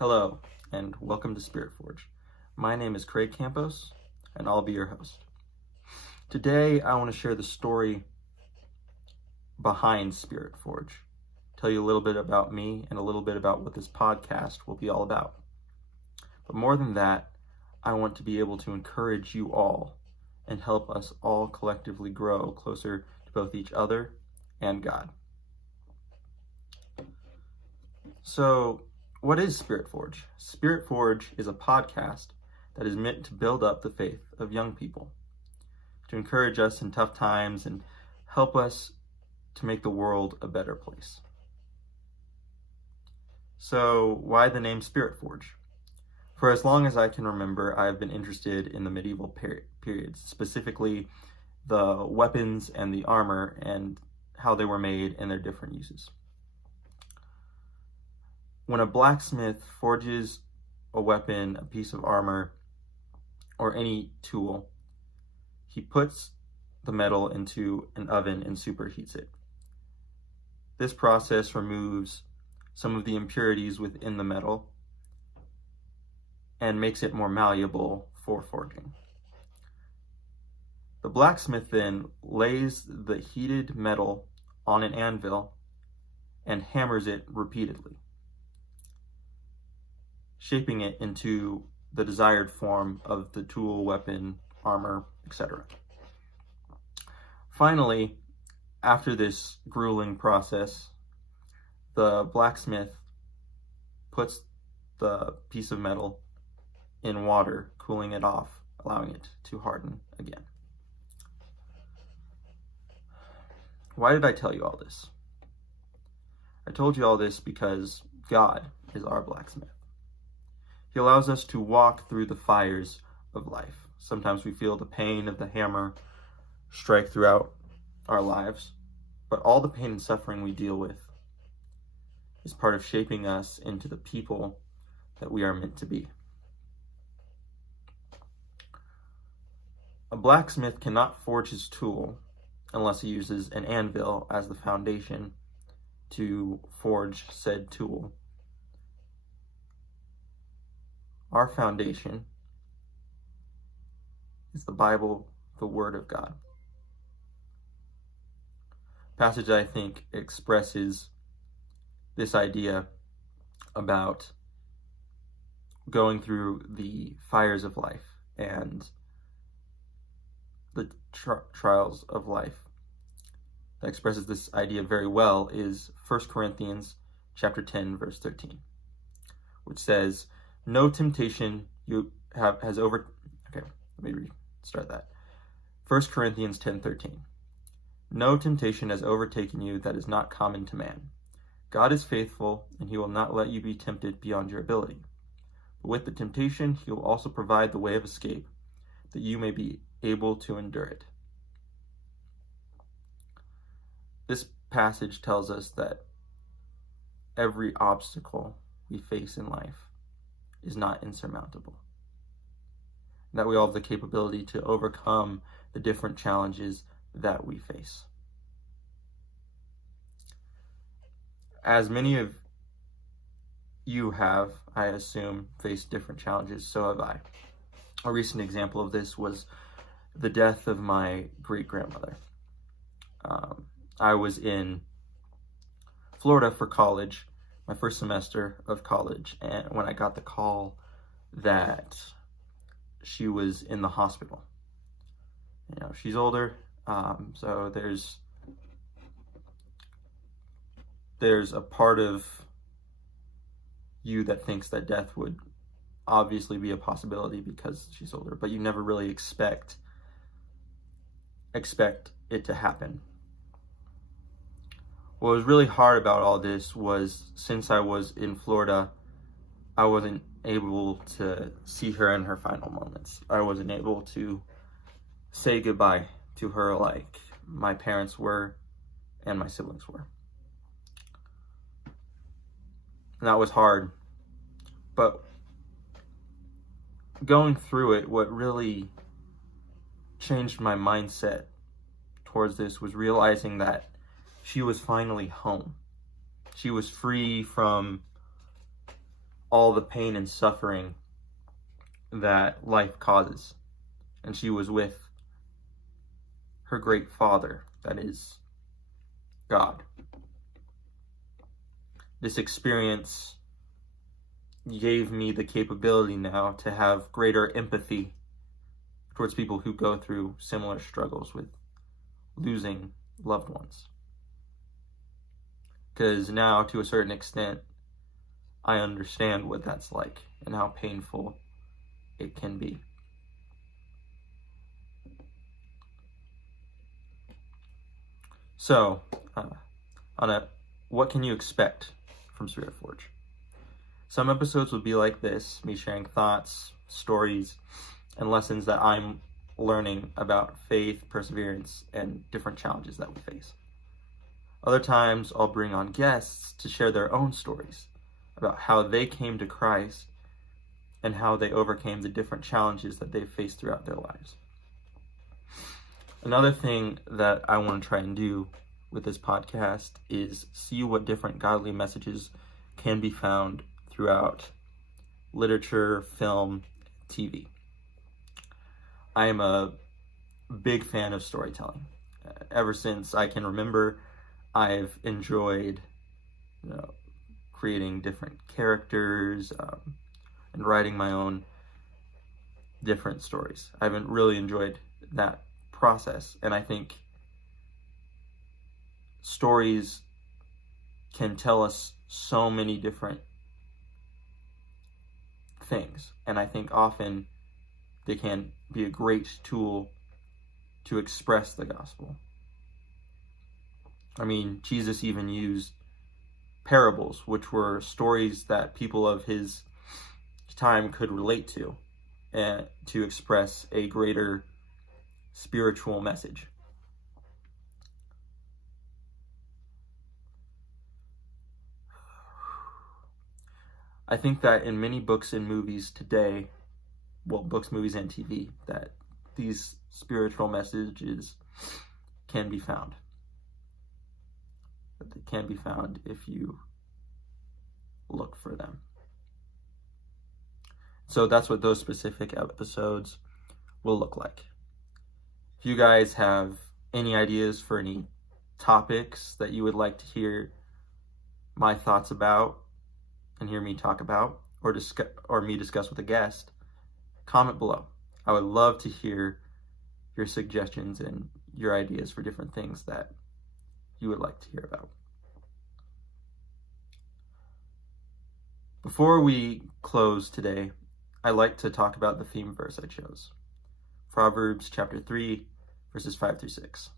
Hello, and welcome to Spirit Forge. My name is Craig Campos, and I'll be your host. Today, I want to share the story behind Spirit Forge, tell you a little bit about me and a little bit about what this podcast will be all about. But more than that, I want to be able to encourage you all and help us all collectively grow closer to both each other and God. So, what is Spirit Forge? Spirit Forge is a podcast that is meant to build up the faith of young people, to encourage us in tough times and help us to make the world a better place. So, why the name Spirit Forge? For as long as I can remember, I have been interested in the medieval periods, specifically the weapons and the armor and how they were made and their different uses. When a blacksmith forges a weapon, a piece of armor, or any tool, he puts the metal into an oven and superheats it. This process removes some of the impurities within the metal and makes it more malleable for forging. The blacksmith then lays the heated metal on an anvil and hammers it repeatedly, shaping it into the desired form of the tool, weapon, armor, etc. Finally, after this grueling process, the blacksmith puts the piece of metal in water, cooling it off, allowing it to harden again. Why did I tell you all this? I told you all this because God is our blacksmith. He allows us to walk through the fires of life. Sometimes we feel the pain of the hammer strike throughout our lives, but all the pain and suffering we deal with is part of shaping us into the people that we are meant to be. A blacksmith cannot forge his tool unless he uses an anvil as the foundation to forge said tool. Our foundation is the Bible, the Word of God. Passage I think expresses this idea about going through the fires of life and the trials of life. That expresses this idea very well is 1 Corinthians chapter 10, verse 13, which says, "No temptation has overtaken you that is not common to man. God is faithful, and he will not let you be tempted beyond your ability. But with the temptation, he will also provide the way of escape, that you may be able to endure it." This passage tells us that every obstacle we face in life is not insurmountable, that we all have the capability to overcome the different challenges that we face. As many of you have, I assume, faced different challenges, so have I. A recent example of this was the death of my great-grandmother. I was in Florida for college, my first semester of college, and when I got the call that she was in the hospital. She's older, so there's a part of you that thinks that death would obviously be a possibility because she's older, but you never really expect it to happen. What was really hard about all this was, since I was in Florida, I wasn't able to see her in her final moments. I wasn't able to say goodbye to her like my parents were and my siblings were. And that was hard. But going through it, what really changed my mindset towards this was realizing that she was finally home. She was free from all the pain and suffering that life causes. And she was with her great Father, that is God. This experience gave me the capability now to have greater empathy towards people who go through similar struggles with losing loved ones. Because now, to a certain extent, I understand what that's like and how painful it can be. So, what can you expect from Spirit Forge? Some episodes will be like this, me sharing thoughts, stories, and lessons that I'm learning about faith, perseverance, and different challenges that we face. Other times, I'll bring on guests to share their own stories about how they came to Christ and how they overcame the different challenges that they've faced throughout their lives. Another thing that I want to try and do with this podcast is see what different godly messages can be found throughout literature, film, TV. I am a big fan of storytelling. Ever since I can remember, I've enjoyed creating different characters and writing my own different stories. I've really enjoyed that process, and I think stories can tell us so many different things, and I think often they can be a great tool to express the gospel. I mean, Jesus even used parables, which were stories that people of his time could relate to, and to express a greater spiritual message. I think that in many books and movies today, books, movies, and TV, that these spiritual messages can be found. That they can be found if you look for them. So that's what those specific episodes will look like. If you guys have any ideas for any topics that you would like to hear my thoughts about and hear me talk about, or me discuss with a guest, comment below. I would love to hear your suggestions and your ideas for different things that you would like to hear about. Before we close today, I'd like to talk about the theme verse I chose. Proverbs chapter 3, verses 5-6,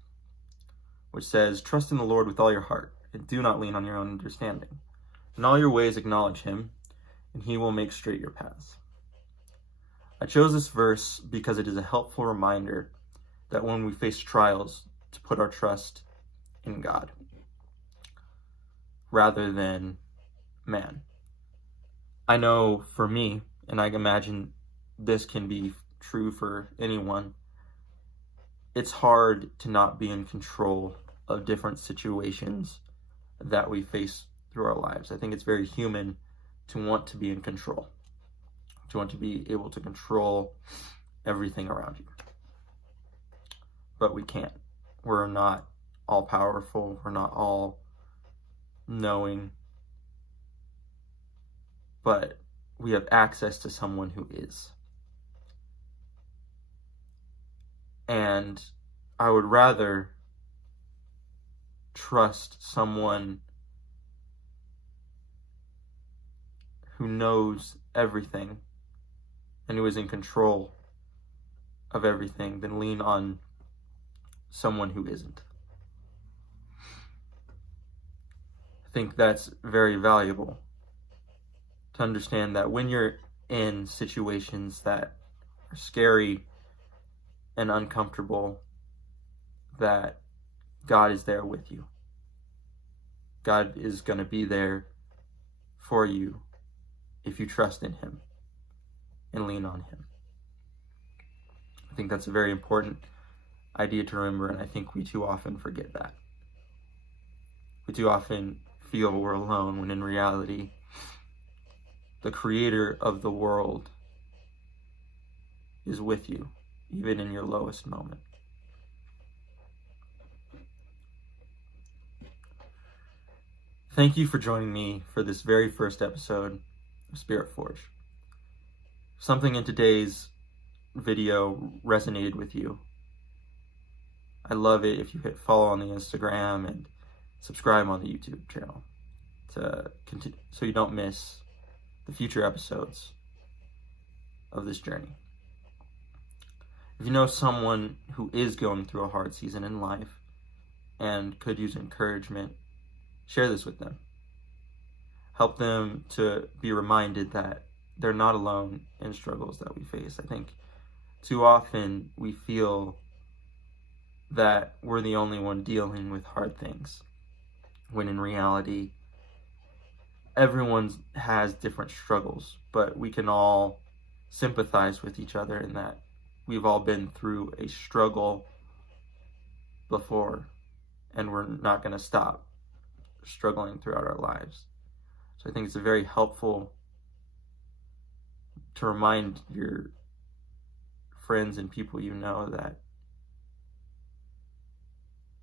which says, "Trust in the Lord with all your heart, and do not lean on your own understanding. In all your ways acknowledge him, and he will make straight your paths." I chose this verse because it is a helpful reminder that when we face trials, to put our trust in God rather than man. I know for me, and I imagine this can be true for anyone, it's hard to not be in control of different situations that we face through our lives. I think it's very human to want to be in control, to want to be able to control everything around you. But we can't. We're not all powerful. We're not all knowing. But we have access to someone who is. And I would rather trust someone who knows everything and who is in control of everything than lean on someone who isn't. I think that's very valuable to understand that when you're in situations that are scary and uncomfortable, that God is there with you. God is going to be there for you if you trust in him and lean on him. I think that's a very important idea to remember, and I think we too often forget that. We too often feel we're alone when in reality the creator of the world is with you, even in your lowest moment. Thank you for joining me for this very first episode of Spirit Forge. If something in today's video resonated with you, I'd love it if you hit follow on the Instagram and subscribe on the YouTube channel so you don't miss the future episodes of this journey. If you know someone who is going through a hard season in life and could use encouragement, share this with them. Help them to be reminded that they're not alone in struggles that we face. I think too often we feel that we're the only one dealing with hard things, when in reality, everyone has different struggles, but we can all sympathize with each other in that we've all been through a struggle before, and we're not going to stop struggling throughout our lives. So I think it's very helpful to remind your friends and people you know that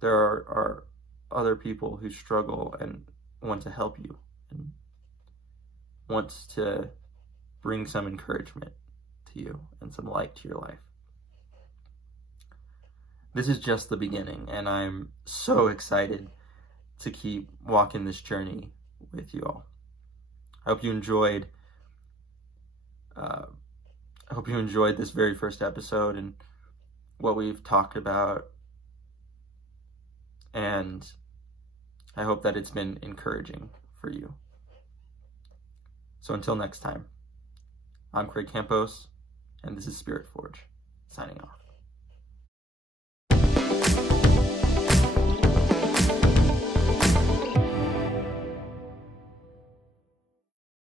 there are other people who struggle and want to help you and want to bring some encouragement to you and some light to your life. This is just the beginning, and I'm so excited to keep walking this journey with you all. I hope you enjoyed this very first episode and what we've talked about, and I hope that it's been encouraging for you. So until next time, I'm Craig Campos, and this is Spirit Forge, signing off.